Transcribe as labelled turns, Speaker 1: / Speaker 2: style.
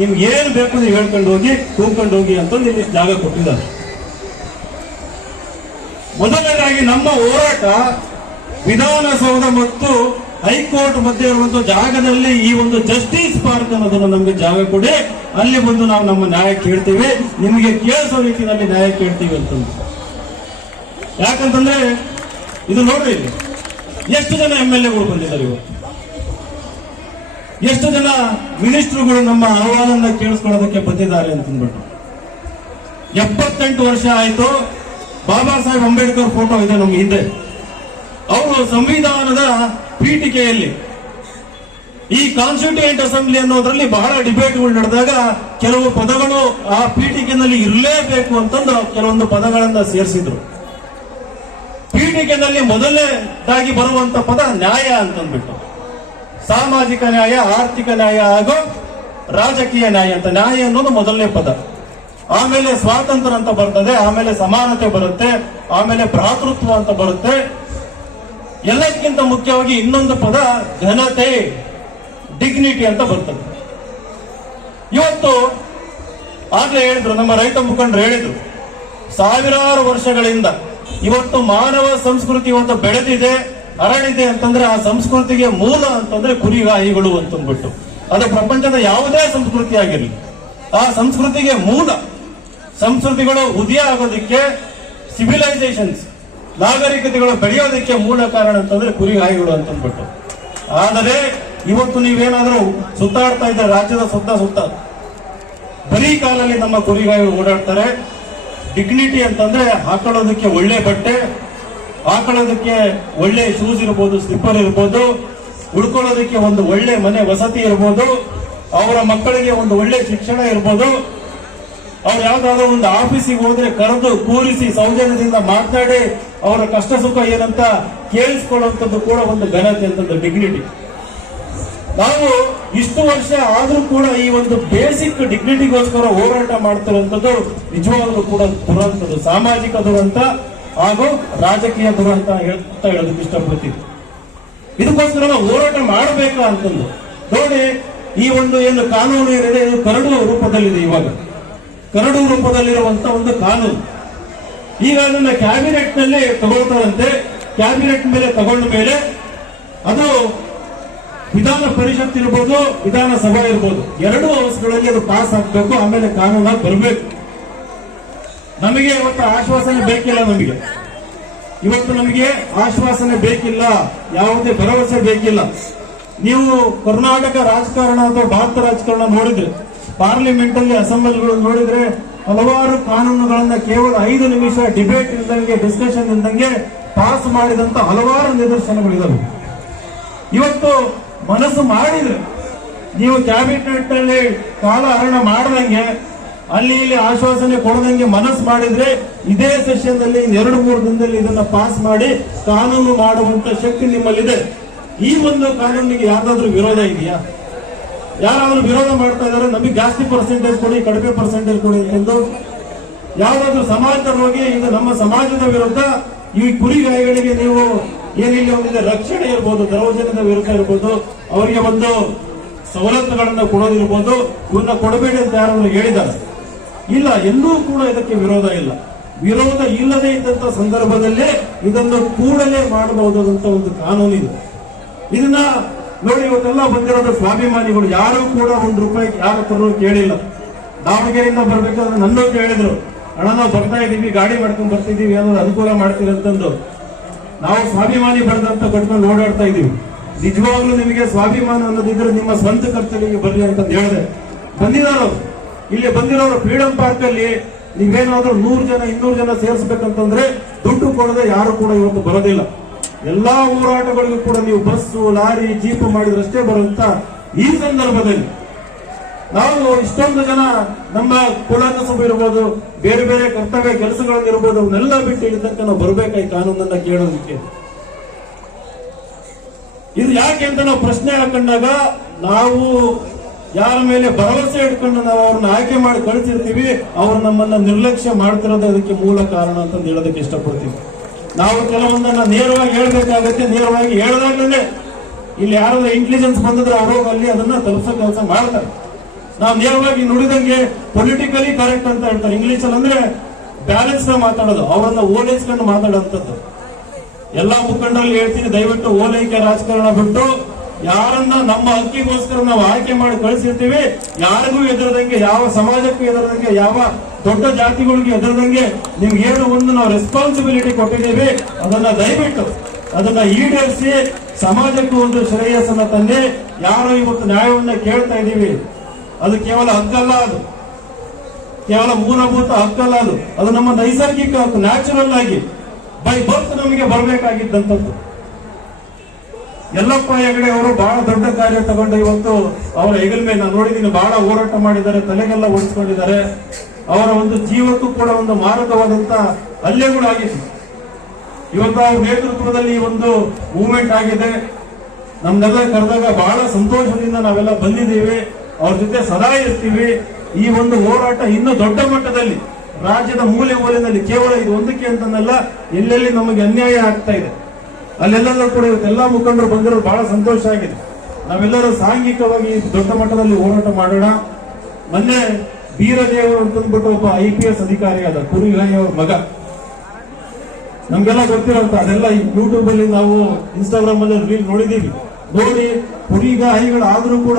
Speaker 1: ನಿಮ್ಗೆ ಏನು ಬೇಕು ನೀವು ಹೇಳ್ಕೊಂಡು ಹೋಗಿ, ಕೂತ್ಕೊಂಡು ಹೋಗಿ ಅಂತ ಇಲ್ಲಿ ಜಾಗ ಕೊಟ್ಟಿದ್ದಾರೆ. ಮೊದಲನೇದಾಗಿ ನಮ್ಮ ಹೋರಾಟ ವಿಧಾನಸೌಧ ಮತ್ತು ಹೈಕೋರ್ಟ್ ಮಧ್ಯೆ ಇರುವಂತಹ ಜಾಗದಲ್ಲಿ ಈ ಒಂದು ಜಸ್ಟಿಸ್ ಪಾರ್ಕ್ ಅನ್ನೋದನ್ನು ನಮಗೆ ಜಾಗ ಕೊಡಿ. ಅಲ್ಲಿ ಬಂದು ನಾವು ನಮ್ಮ ನ್ಯಾಯ ಕೇಳ್ತೇವೆ. ನಿಮಗೆ ಕೇಳಿಸೋ ರೀತಿಯಲ್ಲಿ ನ್ಯಾಯ ಕೇಳ್ತೀವಿ ಅಂತಂದು ಯಾಕಂತಂದ್ರೆ, ಇದು ನೋಡ್ರಿ ಎಷ್ಟು ಜನ ಎಂ ಎಲ್ ಎಗಳು ಬಂದಿದ್ದಾರೆ ಇವತ್ತು? ಎಷ್ಟು ಜನ ಮಿನಿಸ್ಟ್ರುಗಳು ನಮ್ಮ ಅಹವಾಲನ್ನ ಕೇಳಿಸ್ಕೊಳ್ಳೋದಕ್ಕೆ ಬಂದಿದ್ದಾರೆ ಅಂತಂದ್ಬಿಟ್ಟು ಎಪ್ಪತ್ತೆಂಟು ವರ್ಷ ಆಯ್ತು, ಬಾಬಾ ಸಾಹೇಬ್ ಅಂಬೇಡ್ಕರ್ ಫೋಟೋ ಇದೆ ನಮ್ಮ ಹಿಂದೆ. ಅವರು ಸಂವಿಧಾನದ ಪೀಠಿಕೆಯಲ್ಲಿ ಈ ಕಾನ್ಸ್ಟಿಟ್ಯೂಯೆಂಟ್ ಅಸೆಂಬ್ಲಿ ಅನ್ನೋದ್ರಲ್ಲಿ ಬಹಳ ಡಿಬೇಟ್ಗಳು ನಡೆದಾಗ ಕೆಲವು ಪದಗಳು ಆ ಪೀಠಿಕೆನಲ್ಲಿ ಇರಲೇಬೇಕು ಅಂತಂದು ಕೆಲವೊಂದು ಪದಗಳನ್ನ ಸೇರಿಸಿದ್ರು. ಪೀಠಿಕೆನಲ್ಲಿ ಮೊದಲನೇದಾಗಿ ಬರುವಂತ ಪದ ನ್ಯಾಯ ಅಂತಂದ್ಬಿಟ್ಟು. ಸಾಮಾಜಿಕ ನ್ಯಾಯ, ಆರ್ಥಿಕ ನ್ಯಾಯ ಹಾಗೂ ರಾಜಕೀಯ ನ್ಯಾಯ ಅಂತ ನ್ಯಾಯ ಅನ್ನೋದು ಮೊದಲನೇ ಪದ. ಆಮೇಲೆ ಸ್ವಾತಂತ್ರ್ಯ ಅಂತ ಬರ್ತದೆ, ಆಮೇಲೆ ಸಮಾನತೆ ಬರುತ್ತೆ, ಆಮೇಲೆ ಭ್ರಾತೃತ್ವ ಅಂತ ಬರುತ್ತೆ. ಎಲ್ಲಕ್ಕಿಂತ ಮುಖ್ಯವಾಗಿ ಇನ್ನೊಂದು ಪದ ಘನತೆ ಡಿಗ್ನಿಟಿ ಅಂತ ಬರ್ತದೆ. ಇವತ್ತು ಆಗ್ಲೇ ಹೇಳಿದ್ರು, ನಮ್ಮ ರೈತ ಮುಖಂಡರು ಹೇಳಿದ್ರು, ಸಾವಿರಾರು ವರ್ಷಗಳಿಂದ ಇವತ್ತು ಮಾನವ ಸಂಸ್ಕೃತಿ ಇವತ್ತು ಬೆಳೆದಿದೆ ಹರಡಿದೆ ಅಂತಂದ್ರೆ ಆ ಸಂಸ್ಕೃತಿಗೆ ಮೂಲ ಅಂತಂದ್ರೆ ಕುರಿಗಾಯಿಗಳು ಅಂತಂದ್ಬಿಟ್ಟು. ಅದು ಪ್ರಪಂಚದ ಯಾವುದೇ ಸಂಸ್ಕೃತಿ ಆಗಿರಲಿ. ಆ ಸಂಸ್ಕೃತಿಗೆ ಮೂಲ ಸಂಸ್ಕೃತಿಗಳು ಉದಯ ಆಗೋದಕ್ಕೆ ಸಿವಿಲೈಸೇಷನ್ಸ್ ನಾಗರಿಕತೆಗಳು ಬೆಳೆಯೋದಕ್ಕೆ ಮೂಲ ಕಾರಣ ಅಂತಂದ್ರೆ ಕುರಿಗಾಯಿಗಳು ಅಂತಂದ್ಬಿಟ್ಟು. ಆದರೆ ಇವತ್ತು ನೀವೇನಾದ್ರೂ ಸುತ್ತಾಡ್ತಾ ಇದ್ದ ರಾಜ್ಯದ ಸುತ್ತ ಸುತ್ತ. ಬರೀ ಕಾಲಲ್ಲಿ ನಮ್ಮ ಕುರಿಗಾಯಿಗಳು ಓಡಾಡ್ತಾರೆ. ಡಿಗ್ನಿಟಿ ಅಂತಂದ್ರೆ ಹಾಕೊಳ್ಳೋದಕ್ಕೆ ಒಳ್ಳೆ ಬಟ್ಟೆ ಹಾಕೊಳ್ಳೋದಕ್ಕೆ ಒಳ್ಳೆ ಶೂಸ್ ಇರ್ಬೋದು ಸ್ಲಿಪ್ಪರ್ ಇರ್ಬೋದು, ಉಳ್ಕೊಳ್ಳೋದಕ್ಕೆ ಒಂದು ಒಳ್ಳೆ ಮನೆ ವಸತಿ ಇರ್ಬೋದು, ಅವರ ಮಕ್ಕಳಿಗೆ ಒಂದು ಒಳ್ಳೆ ಶಿಕ್ಷಣ ಇರ್ಬೋದು. ಅವ್ರು ಯಾವ್ದಾದ್ರು ಒಂದು ಆಫೀಸಿಗೆ ಹೋದ್ರೆ ಕರೆದು ಕೂರಿಸಿ ಸೌಜನ್ಯದಿಂದ ಮಾತನಾಡಿ ಅವರ ಕಷ್ಟ ಸುಖ ಏನಂತ ಕೇಳಿಸ್ಕೊಳ್ಳುವಂಥದ್ದು ಕೂಡ ಒಂದು ಘನತೆ ಅಂತದ್ದು ಡಿಗ್ನಿಟಿ ನಾವು ಇಷ್ಟು ವರ್ಷ ಆದ್ರೂ ಕೂಡ ಈ ಒಂದು ಬೇಸಿಕ್ ಡಿಗ್ನಿಟಿಗೋಸ್ಕರ ಹೋರಾಟ ಮಾಡ್ತಿರುವಂತದ್ದು ನಿಜವಾಗ್ಲೂ ಕೂಡ ದುರಂತದ್ದು, ಸಾಮಾಜಿಕ ದುರಂತ. ಹಾಗೂ ರಾಜಕೀಯ ದುರಂತ ಹೇಳ್ತಾ ಹೇಳೋದಕ್ಕೆ ಇಷ್ಟಪಡ್ತೀವಿ ಇದಕ್ಕೋಸ್ಕರ ನಾವು ಹೋರಾಟ ಮಾಡಬೇಕಾ ಅಂತಂದು. ನೋಡಿ, ಈ ಒಂದು ಏನು ಕಾನೂನು ಏನಿದೆ, ಇದು ಕರಡು ರೂಪದಲ್ಲಿದೆ ಇವಾಗ. ಕರಡು ರೂಪದಲ್ಲಿರುವಂತ ಒಂದು ಕಾನೂನು. ಈಗ ಅದನ್ನ ಕ್ಯಾಬಿನೆಟ್ನಲ್ಲಿ ತಗೊಳ್ತಾರಂತೆ. ಕ್ಯಾಬಿನೆಟ್ ಮೇಲೆ ತಗೊಂಡ ಮೇಲೆ ಅದು ವಿಧಾನ ಪರಿಷತ್ ಇರ್ಬೋದು ವಿಧಾನಸಭಾ ಇರ್ಬೋದು. ಎರಡು ಹೌಸ್ಗಳಲ್ಲಿ ಅದು ಪಾಸ್ ಆಗ್ಬೇಕು, ಆಮೇಲೆ ಕಾನೂನಾಗಿ ಬರಬೇಕು. ನಮಗೆ ಇವತ್ತು ಆಶ್ವಾಸನೆ ಬೇಕಿಲ್ಲ ನಮಗೆ. ಇವತ್ತು ನಮಗೆ ಆಶ್ವಾಸನೆ ಬೇಕಿಲ್ಲ, ಯಾವುದೇ ಭರವಸೆ ಬೇಕಿಲ್ಲ. ನೀವು ಕರ್ನಾಟಕ ರಾಜಕಾರಣ ಅಥವಾ ಭಾರತ ರಾಜಕಾರಣ ನೋಡಿದ್ರೆ ಪಾರ್ಲಿಮೆಂಟ್ ಅಲ್ಲಿ ಅಸೆಂಬ್ಲಿಗಳು ನೋಡಿದ್ರೆ ಹಲವಾರು ಕಾನೂನುಗಳನ್ನ ಕೇವಲ ಐದು ನಿಮಿಷ ಡಿಬೇಟ್ ಇಲ್ದಂಗೆ ಡಿಸ್ಕಷನ್ ಇಲ್ದಂಗೆ ಪಾಸ್ ಮಾಡಿದಂತ ಹಲವಾರು ನಿದರ್ಶನಗಳಿದಾವೆ. ಇವತ್ತು ಮನಸ್ಸು ಮಾಡಿದ್ರೆ, ನೀವು ಕ್ಯಾಬಿನೆಟ್ ಅಲ್ಲಿ ಕಾಲಹರಣ ಮಾಡದಂಗೆ ಅಲ್ಲಿ ಇಲ್ಲಿ ಆಶ್ವಾಸನೆ ಕೊಡದಂಗೆ ಮನಸ್ಸು ಮಾಡಿದ್ರೆ ಇದೇ ಸೆಷನ್ನಲ್ಲಿ ಎರಡು ಮೂರು ದಿನದಲ್ಲಿ ಇದನ್ನ ಪಾಸ್ ಮಾಡಿ ಕಾನೂನು ಮಾಡುವಂತ ಶಕ್ತಿ ನಿಮ್ಮಲ್ಲಿದೆ. ಈ ಒಂದು ಕಾನೂನಿಗೆ ಯಾವ್ದಾದ್ರು ವಿರೋಧ ಇದೆಯಾ? ಯಾರಾದ್ರೂ ವಿರೋಧ ಮಾಡ್ತಾ ಇದಾರೆ, ನಮಗೆ ಜಾಸ್ತಿ ಪರ್ಸೆಂಟೇಜ್ ಕೊಡಿ, ಕಡಿಮೆ ಪರ್ಸೆಂಟೇಜ್ ಕೊಡಿ ಎಂದು ಯಾವ್ದಾದ್ರು ಸಮಾಜದ ಹೋಗಿ ಇದು ನಮ್ಮ ಸಮಾಜದ ವಿರುದ್ಧ ಈ ಕುರಿಗಾಯಿಗಳಿಗೆ ನೀವು ಏನಿಲ್ಲ ಒಂದಿದೆ ರಕ್ಷಣೆ ಇರ್ಬೋದು, ದೌರ್ಜನ್ಯದ ವಿರುದ್ಧ ಇರ್ಬೋದು, ಅವರಿಗೆ ಒಂದು ಸವಲತ್ತುಗಳನ್ನು ಕೊಡೋದಿರ್ಬೋದು ಇವನ್ನ ಕೊಡಬೇಡಿ ಅಂತ ಯಾರಾದ್ರೂ ಹೇಳಿದ್ದಾರೆ? ಇಲ್ಲ, ಎಲ್ಲೂ ಕೂಡ ಇದಕ್ಕೆ ವಿರೋಧ ಇಲ್ಲ. ವಿರೋಧ ಇಲ್ಲದೆ ಇದ್ದಂತ ಸಂದರ್ಭದಲ್ಲೇ ಇದನ್ನು ಕೂಡಲೇ ಮಾಡಬಹುದಾದಂತ ಒಂದು ಕಾನೂನು ಇದೆ ಇದನ್ನ ನೋಡಿ, ಇವತ್ತೆಲ್ಲ ಬಂದಿರೋದು ಸ್ವಾಭಿಮಾನಿಗಳು. ಯಾರು ಕೂಡ ಒಂದು ರೂಪಾಯಿ ಯಾರ ಹತ್ರನೂ ಕೇಳಿಲ್ಲ. ದಾವಣಗೆರೆಯಿಂದ ಬರ್ಬೇಕಾದ್ರೆ ನನ್ನೂ ಕೇಳಿದ್ರು. ಅಣ್ಣ, ನಾವು ಬರ್ತಾ ಇದೀವಿ ಗಾಡಿ ಮಾಡ್ಕೊಂಡು ಬರ್ತಿದೀವಿ ಏನಾದ್ರು ಅನುಕೂಲ ಮಾಡ್ತೀರಿ ಅಂತಂದು ನಾವು ಸ್ವಾಭಿಮಾನಿ ಬರೆದಂತ ಕಟ್ಕೊಂಡು ಓಡಾಡ್ತಾ ಇದೀವಿ ನಿಜವಾಗ್ಲೂ ನಿಮಗೆ ಸ್ವಾಭಿಮಾನ ಅನ್ನೋದಿದ್ರೆ ನಿಮ್ಮ ಸ್ವಂತ ಖರ್ಚಲ್ಲಿಗೆ ಬರ್ಲಿ ಅಂತ ಹೇಳಿದೆ. ಬಂದಿರೋರು ಇಲ್ಲಿ ಬಂದಿರೋರು ಫ್ರೀಡಂ ಪಾರ್ಕ್ ಅಲ್ಲಿ ನೀವೇನಾದ್ರೂ ನೂರು ಜನ, ಇನ್ನೂರು ಜನ ಸೇರಿಸ್ಬೇಕಂತಂದ್ರೆ ದುಡ್ಡು ಕೊಡದೆ ಯಾರು ಕೂಡ ಇವತ್ತು ಬರೋದಿಲ್ಲ ಎಲ್ಲಾ ಹೋರಾಟಗಳಿಗೂ ಕೂಡ ನೀವು ಬಸ್ಸು, ಲಾರಿ, ಜೀಪ್ ಮಾಡಿದ್ರಷ್ಟೇ ಬರುವಂತ ಈ ಸಂದರ್ಭದಲ್ಲಿ ನಾವು ಇಷ್ಟೊಂದು ಜನ ನಮ್ಮ ಕುಲಕಸಬು ಇರ್ಬೋದು, ಬೇರೆ ಬೇರೆ ಕರ್ತವ್ಯ ಕೆಲಸಗಳನ್ನು ಇರ್ಬೋದು, ಅವನ್ನೆಲ್ಲ ಬಿಟ್ಟು ಇಲ್ಲಿ ತನಕ ನಾವು ಬರ್ಬೇಕಾಗಿ ಕಾನೂನನ್ನ ಕೇಳೋದಕ್ಕೆ. ಇದು ಯಾಕೆ ಅಂತ ನಾವು ಪ್ರಶ್ನೆ ಹಾಕೊಂಡಾಗ ನಾವು ಯಾರ ಮೇಲೆ ಭರವಸೆ ಇಟ್ಕೊಂಡು ನಾವು ಅವ್ರನ್ನ ಆಯ್ಕೆ ಮಾಡಿ ಕಳಿಸಿರ್ತೀವಿ, ಅವ್ರು ನಮ್ಮನ್ನ ನಿರ್ಲಕ್ಷ್ಯ ಮಾಡ್ತಿರೋದು ಅದಕ್ಕೆ ಮೂಲ ಕಾರಣ ಅಂತ ಹೇಳೋದಕ್ಕೆ ಇಷ್ಟಪಡ್ತೀವಿ ನಾವು ಕೆಲವೊಂದನ್ನ ನೇರವಾಗಿ ಹೇಳ್ಬೇಕಾಗತ್ತೆ, ನೇರವಾಗಿ ಹೇಳ್ದಾಗಲೇ ಇಲ್ಲಿ ಯಾರಾದ್ರೂ ಇಂಟೆಲಿಜೆನ್ಸ್ ಬಂದಿದ್ರೆ ಅವರು ಅಲ್ಲಿ ಅದನ್ನ ತಲುಪಿಸೋ ಕೆಲಸ ಮಾಡ್ತಾರೆ. ನಾವು ನೇರವಾಗಿ ನುಡಿದಂಗೆ ಪೊಲಿಟಿಕಲಿ ಕರೆಕ್ಟ್ ಅಂತ ಹೇಳ್ತಾರೆ. ಇಂಗ್ಲಿಷ್ ಅಲ್ಲಿ ಅಂದ್ರೆ ಬ್ಯಾಲೆನ್ಸ್ ಮಾತಾಡೋದು, ಅವರನ್ನ ಓಲೈಸ್ಕೊಂಡು ಮಾತಾಡೋಂಥದ್ದು. ಎಲ್ಲಾ ಮುಖಂಡರಲ್ಲಿ ಹೇಳ್ತೀನಿ, ದಯವಿಟ್ಟು ಓಲೈಕೆ ರಾಜಕಾರಣ ಬಿಟ್ಟು ಯಾರನ್ನ ನಮ್ಮ ಹಕ್ಕಿಗೋಸ್ಕರ ನಾವು ಆಯ್ಕೆ ಮಾಡಿ ಕಳಿಸಿರ್ತೀವಿ, ಯಾರಿಗೂ ಎದುರದಂಗೆ ಯಾವ ಸಮಾಜಕ್ಕೂ ಎದುರದಂಗೆ ಯಾವ ದೊಡ್ಡ ಜಾತಿಗಳಿಗೆ ಎದುರದಂಗೆ ನಿಮ್ಗೆ ಏನು ಒಂದು ನಾವು ರೆಸ್ಪಾನ್ಸಿಬಿಲಿಟಿ ಕೊಟ್ಟಿದ್ದೀವಿ, ಅದನ್ನ ದಯವಿಟ್ಟು ಅದನ್ನ ಈಡೇರಿಸಿ, ಸಮಾಜಕ್ಕೂ ಒಂದು ಶ್ರೇಯಸ್ಸನ್ನ ತಂದೆ, ಯಾರು ಇವತ್ತು ನ್ಯಾಯವನ್ನ ಕೇಳ್ತಾ ಇದ್ದೀವಿ. ಅದು ಕೇವಲ ಹಕ್ಕಲ್ಲ ಅದು. ಕೇವಲ ಮೂಲಭೂತ ಹಕ್ಕಲ್ಲ ಅದು. ಅದು ನಮ್ಮ ನೈಸರ್ಗಿಕ ನ್ಯಾಚುರಲ್ ಆಗಿ ಬೈ ಬರ್ತ್ ನಮಗೆ ಬರಬೇಕಾಗಿದ್ದಂಥದ್ದು. ಯಲ್ಲಪ್ಪ ಹೆಗಡೆ ಅವರು ಬಹಳ ದೊಡ್ಡ ಕಾರ್ಯ ತಗೊಂಡು ಇವತ್ತು ಅವರ ಹೆಗಲ ಮೇಲೆ ನಾನು ನೋಡಿದ್ದೀನಿ, ಬಹಳ ಹೋರಾಟ ಮಾಡಿದ್ದಾರೆ, ತಲೆಗೆಲ್ಲ ಓಡಿಸ್ಕೊಂಡಿದ್ದಾರೆ ಅವರ ಒಂದು ಜೀವಕ್ಕೂ ಕೂಡ ಒಂದು ಮಾರಕವಾದಂತ ಕೂಡ ಆಗಿತ್ತು. ಇವತ್ತು ಅವ್ರ ನೇತೃತ್ವದಲ್ಲಿ ಒಂದು ಮೂವ್ಮೆಂಟ್ ಆಗಿದೆ. ನಮ್ನೆಲ್ಲ ಕರೆದಾಗ ಬಹಳ ಸಂತೋಷದಿಂದ ನಾವೆಲ್ಲ ಬಂದಿದ್ದೀವಿ. ಅವ್ರ ಜೊತೆ ಸದಾ ಇರ್ತೀವಿ. ಈ ಒಂದು ಹೋರಾಟ ಇನ್ನೂ ದೊಡ್ಡ ಮಟ್ಟದಲ್ಲಿ, ರಾಜ್ಯದ ಮೂಲೆ ಮೂಲೆಯಲ್ಲಿ ಕೇವಲ ಇದು ಒಂದಕ್ಕೆ ಅಂತನಲ್ಲ ಎಲ್ಲೆಲ್ಲಿ ನಮಗೆ ಅನ್ಯಾಯ ಆಗ್ತಾ ಇದೆ. ಅಲ್ಲೆಲ್ಲರೂ ಕೂಡ ಎಲ್ಲ ಮುಖಂಡರು ಬಂದಿರೋದು ಬಹಳ ಸಂತೋಷ ಆಗಿದೆ. ನಾವೆಲ್ಲರೂ ಸಾಂಘಿಕವಾಗಿ ದೊಡ್ಡ ಮಟ್ಟದಲ್ಲಿ ಹೋರಾಟ ಮಾಡೋಣ. ಮೊನ್ನೆ ಬೀರದೇವರು ಅಂತಂದ್ಬಿಟ್ಟು ಒಬ್ಬ ಐ ಪಿ ಎಸ್ ಅಧಿಕಾರಿ ಆದ ಕುರಿಗಾಯಿ ಅವ್ರ ಮಗ. ನಮ್ಗೆಲ್ಲ ಗೊತ್ತಿರೋಂತ ಅದೆಲ್ಲ ಯೂಟ್ಯೂಬ್ ಅಲ್ಲಿ ನಾವು ಇನ್ಸ್ಟಾಗ್ರಾಮ್ ಅಲ್ಲಿ ರೀಲ್ ನೋಡಿದೀವಿ. ನೋಡಿ ಕುರಿಗಾಯಿಗಳಾದ್ರೂ ಕೂಡ